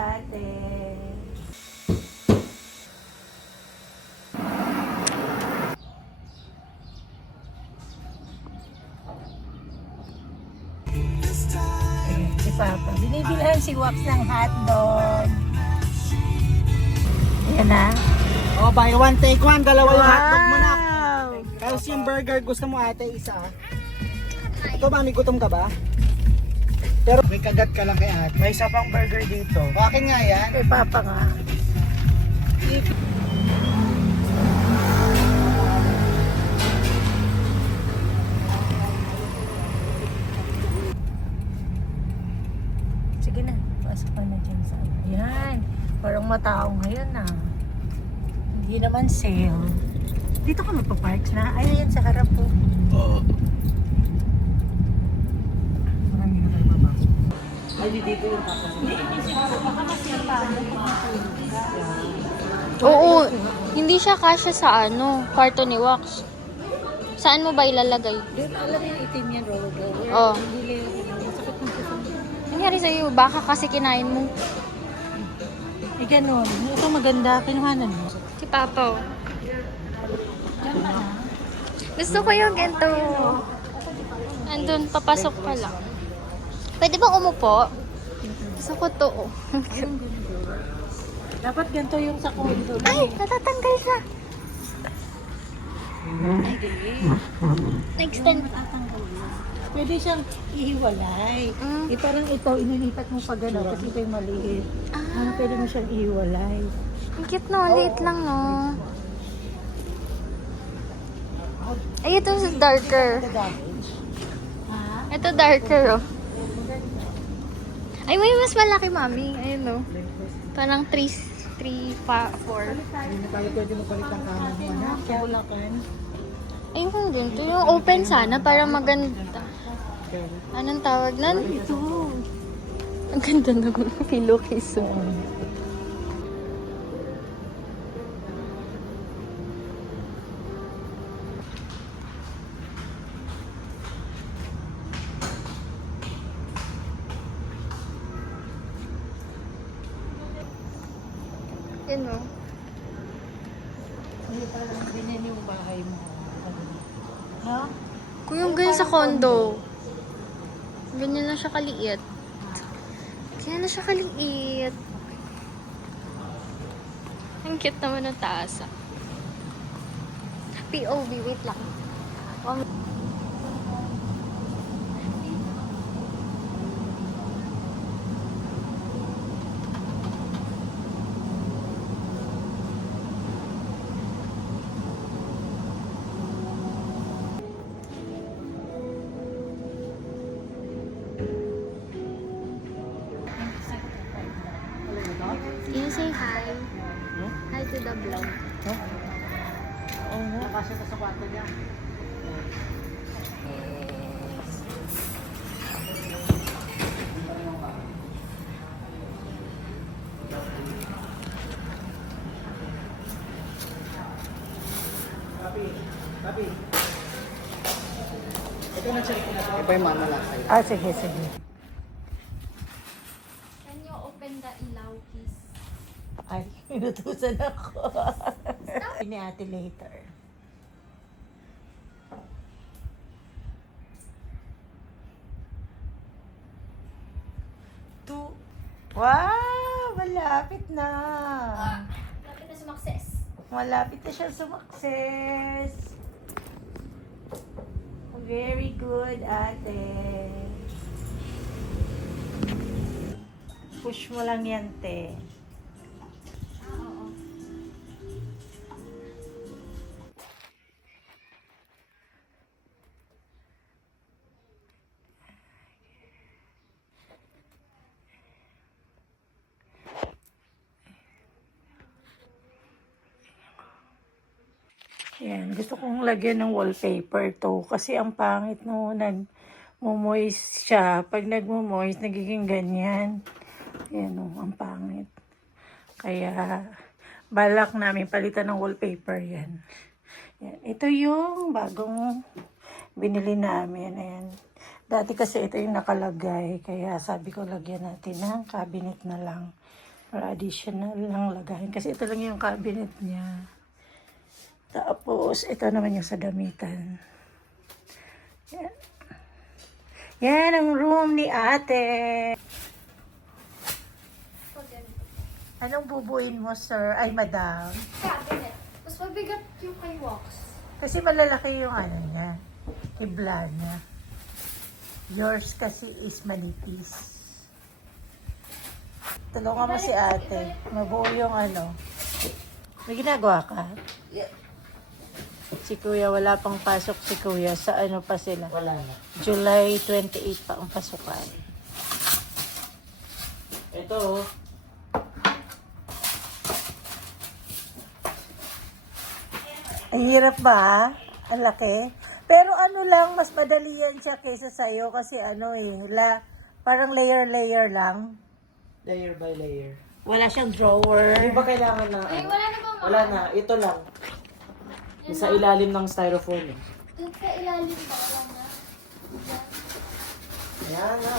ate. Ayan, si Papa. Binibilhan si Wax ng hotdog. Ayan na. Oh, buy one, take one. Dalawa yung hotdog mo na. Wow! Tapos yung burger, gusto mo ate, isa. Ito ba, may gutom ka ba? Pero may kagat ka lang kay ate. May isa pang burger dito. Akin nga yan. Kay Papa nga. Sige na, pasok ka na dyan sa ano. Yan, parang matao ngayon na. Hindi naman sale. Dito ka magpa-park na. Ay, yan sa harap po. Oo. Marami na kayo babasok. Ay, dito yung Oo, hindi siya kasya sa ano, kwarto ni Wax. Saan mo ba ilalagay? Doon, alam mo yung itim yan, roller. Oh. Hindi lang, masakit ng puso. Nangyari sa'yo, baka kasi kinain mo. Eh, ganun. Ito maganda, kinuhanan mo. Si Papa. Diyan na. Gusto ko yung ganito. Andun, papasok pa lang. Pwede bang umupo? Gusto ko to. Dapat ganito yung sa condo. Ay, natatanggal siya. Extend. Pwede siyang ihiwalay. Eh, parang ito, inilipat mo pa gano'n kasi ito yung maliit. Parang pwede mo siyang ihiwalay. Ang cute no, liit lang no. Ay, ito darker. Ito darker oh. Ay, may mas malaki mami. Ayun no. Parang 3, 4. Hindi na tayo pwede mapalit ng kanan mo na. Kaulakan. Ayun din. Ito yung open sana para maganda. Anong tawag nun? Ito. Ang ganda ng pillowcase. Yun o. Hindi parang ganyan yung bahay mo. Ha? Kung yung ganyan sa condo, ganyan na siya kaliit. Kaya na siya kaliit. Ang cute naman ng taas. POV, wait lang. Can you say hi? Hi to the vlog. Oo nga. Nakasya ka sa kwarto niya. Papi. Ito na check ko na. Iba yung mama lang sa'yo. Ah, sige, sige. Can you open the ilaw, please? Ay, minutusan ako. Ni ate later. Wow! Malapit na! Lapit na sumakses. Malapit na siya sumakses. Very good, ate. Push mo lang yan, te. Oo. Yan, gusto kong lagyan ng wallpaper to kasi ang pangit no, nag-moist siya. Pag nag-moist, nagiging ganyan. Yan o, ang pangit. Kaya, balak namin palitan ng wallpaper yan. Yan. Ito yung bagong binili namin. Ayan. Dati kasi ito yung nakalagay. Kaya sabi ko, lagyan natin ng cabinet na lang. Para additional lang lagahin. Kasi ito lang yung cabinet niya. Tapos, ito naman yung sa damitan. Yan. Yan ang room ni ate. Anong bubuin mo, sir? Ay, madam. Cabinet. Mas mabigat yung kay Wax. Kasi malalaki yung ano niya. Kibla niya. Yours kasi is manipis. Tulungan mo si ate. Mabuo yung ano. May ginagawa ka? Si kuya, wala pang pasok si kuya. Sa ano pa sila? Wala na. July 28 pa ang pasukan. Ito, Ang hirap ba? Ang laki. Pero ano lang, mas madali yan siya kaysa sa'yo kasi ano parang layer-layer lang. layer by layer. Wala siyang drawer. Di ba kailangan na, Ay, wala na bang wala na, ito lang. Sa ilalim ng styrofoam eh. Doon sa ilalim ba? Wala na. Ayan na.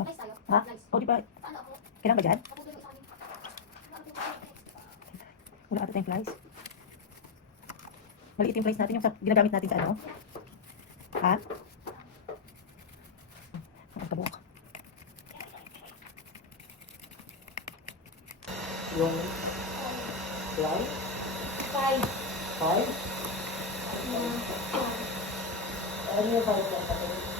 Ay, tayo. Ha? O, di ba? Ano ako? Kailangan ba dyan? Ako doon sa amin. Wala ata tayong flies. Maliit yung flies natin yung ginagamit natin sa ano? Ha? Nakagabok. Yung fly? Five. Five? Ano yung five na pati?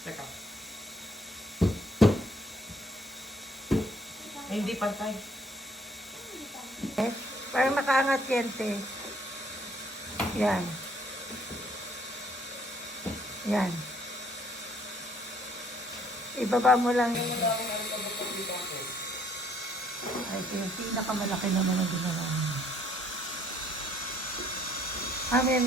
Teka. Ay, hindi pantay. Para makaangat yan, te. Yan. Yan. Ibaba mo lang. Ay, ito yung pinakamalaki naman ang ginawa niya. Amin.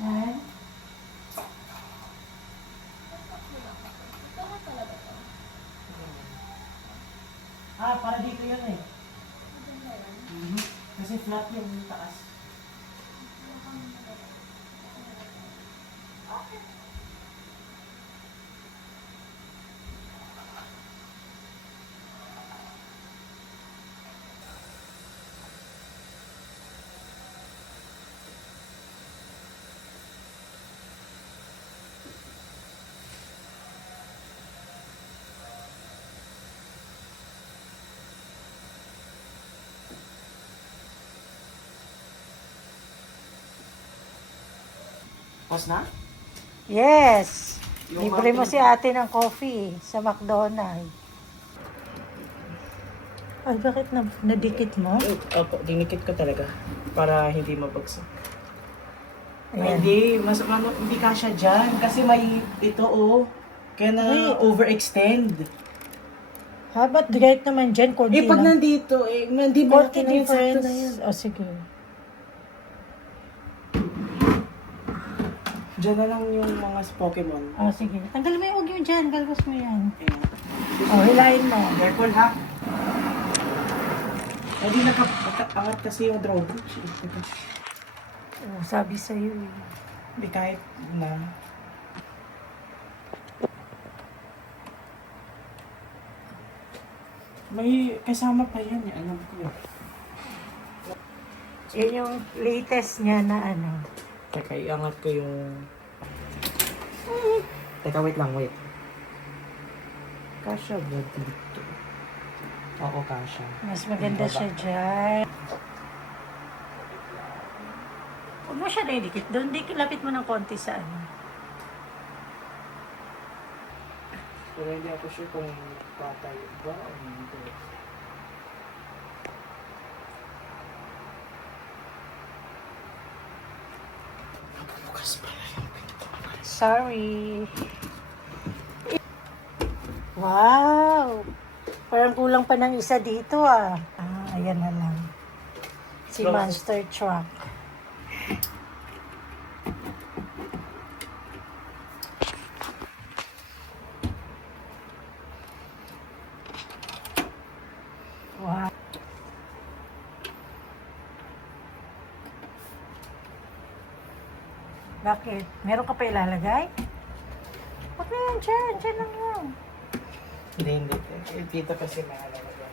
Yan. Para dito yun eh. Kasi flat yung taas. Pause na? Yes. Yung Libre mo ating- si ate ng coffee sa McDonald's. Ay, bakit nadikit mo? Opo, dinikit ko talaga para hindi mabagsak. Ayan. Hindi, hindi kasya dyan kasi may ito kaya na Ay. overextend. Habat kahit naman dyan, konti Pag lang. nandito, hindi ba Konti natin yung sakto difference. na yan? O, sige. Diyan na lang yung mga Pokemon. O, sige. Tanggalin mo yung huwag yung dyan. Galwas mo yan. Ayan. O, hilahin mo. Careful ha. Hindi nakaangat kasi yung drawbridge. O, sabi sa'yo eh. Hindi kahit na. May kasama pa yan eh, alam ko. Yan yung latest niya na ano. Teka, iangat ko yung... Teka, wait lang, wait. Kasha ba dito? Oo, kasha. Mas maganda siya dyan. Huwag mo siya nailikit doon. Di kilapit mo ng konti sa ano. Pero hindi ako sure kung patay ba o hindi. Bukas pala yung pinto. Sorry. Wow! Parang kulang pa ng isa dito ah. Ah, ayan na lang. Si Monster Truck. Wow. Bakit? Meron ka pa ilalagay? Huwag na yan, dyan. Dyan lang yan. Hindi. Dito kasi mahalala.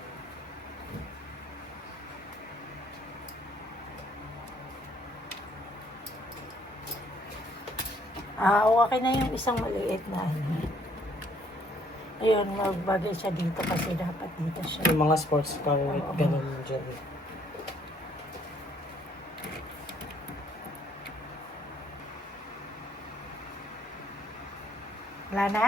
Ah, okay na yung isang maliit na ano. Ayun, magbagay siya dito kasi dapat dito siya. Yung mga sports car, ganun dyan. Wala na?